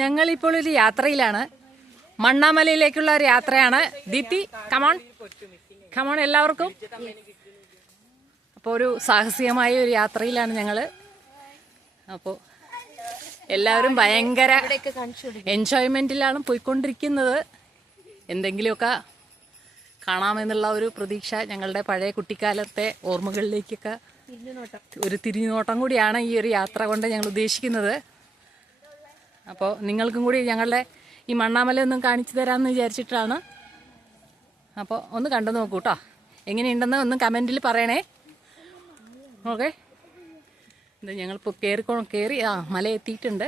ഞങ്ങളിപ്പോൾ ഒരു യാത്രയിലാണ്. മണ്ണാമലയിലേക്കുള്ള ഒരു യാത്രയാണ്. ദീപ്തി കമോൺ കമോൺ എല്ലാവർക്കും. അപ്പോൾ ഒരു സാഹസികമായ ഒരു യാത്രയിലാണ് ഞങ്ങള്. അപ്പോൾ എല്ലാവരും ഭയങ്കര എൻജോയ്മെന്റിലാണ് പോയിക്കൊണ്ടിരിക്കുന്നത്. എന്തെങ്കിലുമൊക്കെ കാണാമെന്നുള്ള ഒരു പ്രതീക്ഷ, ഞങ്ങളുടെ പഴയ കുട്ടിക്കാലത്തെ ഓർമ്മകളിലേക്കൊക്കെ ഒരു തിരിഞ്ഞുനോട്ടം കൂടിയാണ് ഈ ഒരു യാത്ര കൊണ്ട് ഞങ്ങൾ ഉദ്ദേശിക്കുന്നത്. അപ്പോൾ നിങ്ങൾക്കും കൂടി ഞങ്ങളുടെ ഈ മണ്ണാമല ഒന്നും കാണിച്ചു തരാമെന്ന് വിചാരിച്ചിട്ടാണ്. അപ്പോൾ ഒന്ന് കണ്ടു നോക്കൂ കേട്ടോ. എങ്ങനെയുണ്ടെന്ന് ഒന്ന് കമൻറ്റിൽ പറയണേ. ഓക്കെ, ഇത് ഞങ്ങളിപ്പോൾ കയറി മല എത്തിയിട്ടുണ്ട്.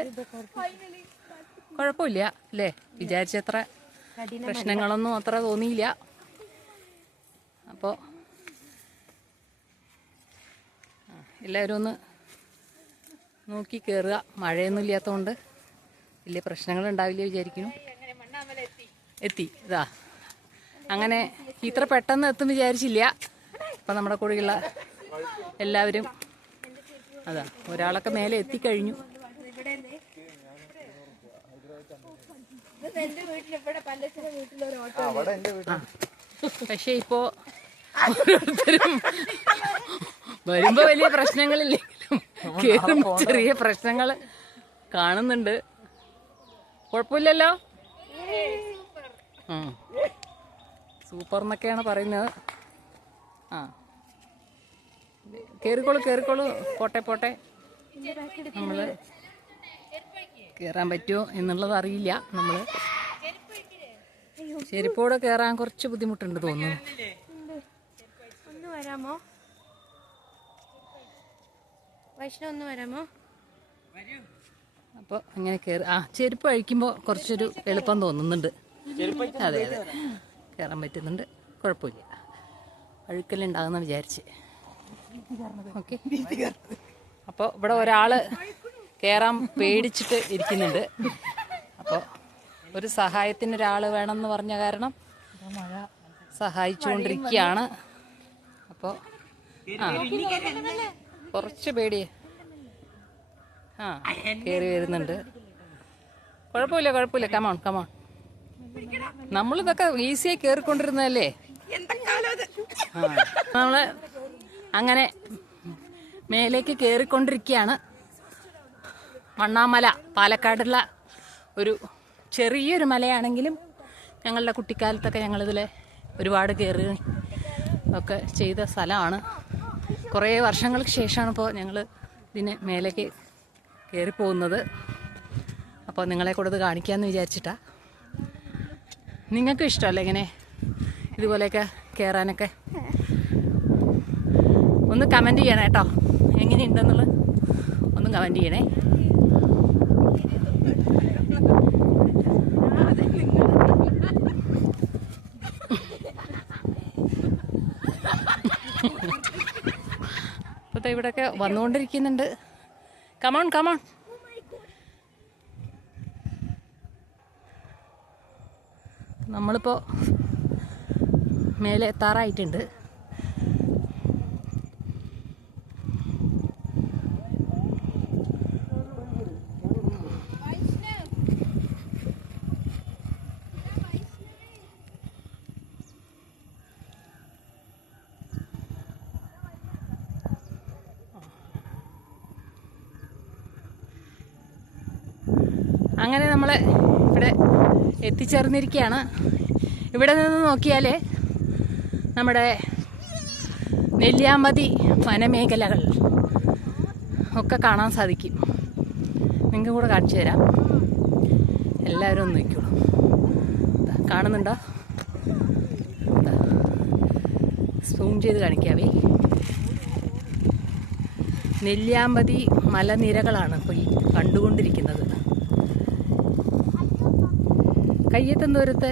കുഴപ്പമില്ല അല്ലേ, വിചാരിച്ചത്ര പ്രശ്നങ്ങളൊന്നും അത്ര തോന്നിയില്ല. അപ്പോൾ എല്ലാവരും ഒന്ന് നോക്കി കയറുക. മഴയൊന്നും ഇല്ലാത്തതുകൊണ്ട് വലിയ പ്രശ്നങ്ങൾ ഉണ്ടാവില്ല വിചാരിക്കുന്നു. എത്തി ഇതാ, അങ്ങനെ ഇത്ര പെട്ടെന്ന് എത്തും വിചാരിച്ചില്ല. അപ്പം നമ്മുടെ കൂടെയുള്ള എല്ലാവരും അതാ, ഒരാളൊക്കെ മേലെ എത്തിക്കഴിഞ്ഞു. പക്ഷെ ഇപ്പോ ഓരോരുത്തരും വരുമ്പോ വലിയ പ്രശ്നങ്ങളില്ലെങ്കിലും കേറുമ്പോ ചെറിയ പ്രശ്നങ്ങൾ കാണുന്നുണ്ട്. കുഴപ്പമില്ലല്ലോ, സൂപ്പർ എന്നൊക്കെയാണ് പറയുന്നത്. കേറിക്കോളൂ പോട്ടെ. നമ്മള് കേറാൻ പറ്റുമോ എന്നുള്ളത് അറിയില്ല. നമ്മള് ചെരുപ്പോടെ കേറാൻ കുറച്ച് ബുദ്ധിമുട്ടുണ്ട് തോന്നുന്നു. ഒന്ന് വരാമോ വൈഷ്ണവ്, ഒന്ന് വരാമോ? അപ്പോൾ അങ്ങനെ കയറി ചെരുപ്പ് അഴിക്കുമ്പോൾ കുറച്ചൊരു എളുപ്പം തോന്നുന്നുണ്ട്. അതെ കയറാൻ പറ്റുന്നുണ്ട്, കുഴപ്പമില്ല. അഴുക്കലുണ്ടാകുന്ന വിചാരിച്ച്. ഓക്കെ, അപ്പോൾ ഇവിടെ ഒരാള് കയറാൻ പേടിച്ചിട്ട് ഇരിക്കുന്നുണ്ട്. അപ്പോൾ ഒരു സഹായത്തിന് ഒരാൾ വേണമെന്ന് പറഞ്ഞ കാരണം സഹായിച്ചുകൊണ്ടിരിക്കുകയാണ്. അപ്പോൾ കുറച്ച് പേടിയേ കയറി വരുന്നുണ്ട്. കുഴപ്പമില്ല. കമോൺ നമ്മളിതൊക്കെ ഈസിയായി കയറിക്കൊണ്ടിരുന്നതല്ലേ. നമ്മള് അങ്ങനെ മേലേക്ക് കയറിക്കൊണ്ടിരിക്കുകയാണ്. മണ്ണാമല പാലക്കാടുള്ള ഒരു ചെറിയൊരു മലയാണെങ്കിലും ഞങ്ങളുടെ കുട്ടിക്കാലത്തൊക്കെ ഞങ്ങളിതിൽ ഒരുപാട് കയറി ഒക്കെ ചെയ്ത സ്ഥലമാണ്. കുറേ വർഷങ്ങൾക്ക് ശേഷമാണ് ഇപ്പോൾ ഞങ്ങൾ ഇതിന് മേലേക്ക് കയറിപ്പോകുന്നത്. അപ്പോൾ നിങ്ങളെ കൂടെ ഇത് കാണിക്കാമെന്ന് വിചാരിച്ചിട്ടാണ്. നിങ്ങൾക്കും ഇഷ്ടമല്ലേ ഇങ്ങനെ ഇതുപോലെയൊക്കെ കയറാനൊക്കെ? ഒന്ന് കമൻറ്റ് ചെയ്യണേ കേട്ടോ, എങ്ങനെയുണ്ടെന്നുള്ളത് ഒന്ന് കമൻറ്റ് ചെയ്യണേ. ഇപ്പോഴത്തെ ഇവിടെയൊക്കെ വന്നുകൊണ്ടിരിക്കുന്നുണ്ട്. കമോൺ നമ്മളിപ്പോൾ മേലെ എത്താറായിട്ടുണ്ട്. അങ്ങനെ നമ്മൾ ഇവിടെ എത്തിച്ചേർന്നിരിക്കുകയാണ്. ഇവിടെ നിന്ന് നോക്കിയാൽ നമ്മുടെ നെല്ലിയാമ്പതി വനമേഖലകൾ ഒക്കെ കാണാൻ സാധിക്കും. നിങ്ങൾക്ക് കൂടെ കാണിച്ചു തരാം. എല്ലാവരും ഒന്ന് നോക്കിക്കോളൂ. കാണുന്നുണ്ടോ? സൂം ചെയ്ത് കാണിക്കാവേ. നെല്ലിയാമ്പതി മലനിരകളാണ് ഇപ്പോൾ ഈ കണ്ടുകൊണ്ടിരിക്കുന്നത്. കയ്യെത്തും ദൂരത്ത്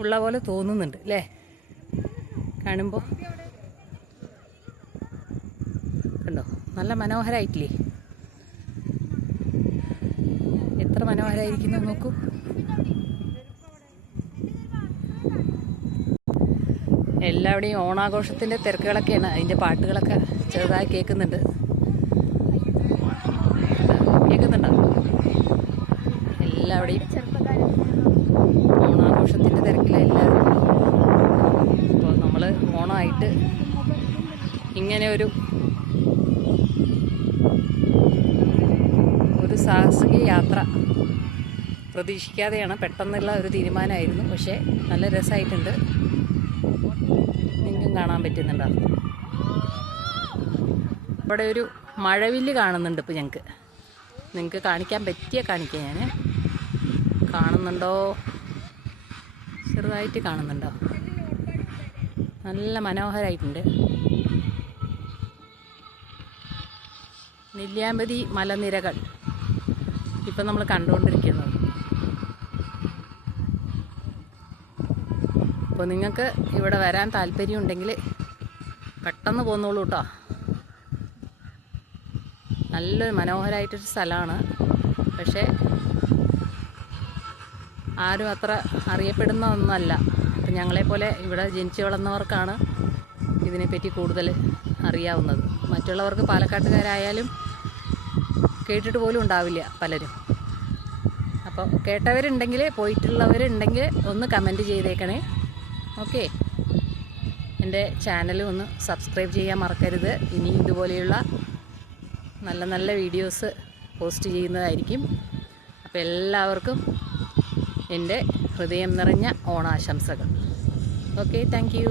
ഉള്ള പോലെ തോന്നുന്നുണ്ട് അല്ലേ കാണുമ്പോൾ? കണ്ടോ, നല്ല മനോഹരമായിട്ടില്ലേ? എത്ര മനോഹരമായിരിക്കുന്നു നോക്കൂ. എല്ലാവിടെയും ഓണാഘോഷത്തിൻ്റെ തിരക്കുകളൊക്കെയാണ്. അതിൻ്റെ പാട്ടുകളൊക്കെ ചെറുതായി കേൾക്കുന്നുണ്ട്. കേൾക്കുന്നുണ്ടോ? എല്ലാവരുടെയും ചെറുപ്പക്കാരും ഓണാഘോഷത്തിൻ്റെ തിരക്കിലെല്ലാവരും. അപ്പോൾ നമ്മൾ ഓണമായിട്ട് ഇങ്ങനെ ഒരു സാഹസിക യാത്ര പ്രതീക്ഷിക്കാതെയാണ്, പെട്ടെന്നുള്ള ഒരു തീരുമാനമായിരുന്നു. പക്ഷേ നല്ല രസമായിട്ടുണ്ട്. നിങ്ങൾക്കും കാണാൻ പറ്റുന്നുണ്ടോ? ഇവിടെ ഒരു മഴവില്ല് കാണുന്നുണ്ട് ഇപ്പോൾ ഞങ്ങൾക്ക്. നിങ്ങൾക്ക് കാണിക്കാൻ കാണിക്കാം ഞാൻ. കാണുന്നുണ്ടോ? ചെറുതായിട്ട് കാണുന്നുണ്ടോ? നല്ല മനോഹരമായിട്ടുണ്ട്. നെല്ലിയാമ്പതി മലനിരകൾ ഇപ്പം നമ്മൾ കണ്ടുകൊണ്ടിരിക്കുന്നത്. അപ്പോൾ നിങ്ങൾക്ക് ഇവിടെ വരാൻ താല്പര്യമുണ്ടെങ്കിൽ പെട്ടെന്ന് പോന്നോളൂ കേട്ടോ. നല്ലൊരു മനോഹരമായിട്ടൊരു സ്ഥലമാണ്. പക്ഷേ ആരും അത്ര അറിയപ്പെടുന്ന ഒന്നല്ല. അപ്പം ഞങ്ങളെപ്പോലെ ഇവിടെ ജനിച്ചു വളർന്നവർക്കാണ് ഇതിനെപ്പറ്റി കൂടുതൽ അറിയാവുന്നത്. മറ്റുള്ളവർക്ക് പാലക്കാട്ടുകാരായാലും കേട്ടിട്ട് പോലും ഉണ്ടാവില്ല പലരും. അപ്പോൾ കേട്ടവരുണ്ടെങ്കിൽ, പോയിട്ടുള്ളവരുണ്ടെങ്കിൽ ഒന്ന് കമൻറ്റ് ചെയ്തേക്കണേ. ഓക്കെ, എൻ്റെ ചാനൽ ഒന്ന് സബ്സ്ക്രൈബ് ചെയ്യാൻ മറക്കരുത്. ഇനി ഇതുപോലെയുള്ള നല്ല നല്ല വീഡിയോസ് പോസ്റ്റ് ചെയ്യുന്നതായിരിക്കും. അപ്പോൾ എല്ലാവർക്കും എൻ്റെ ഹൃദയം നിറഞ്ഞ ഓണാശംസകൾ. Okay, thank you.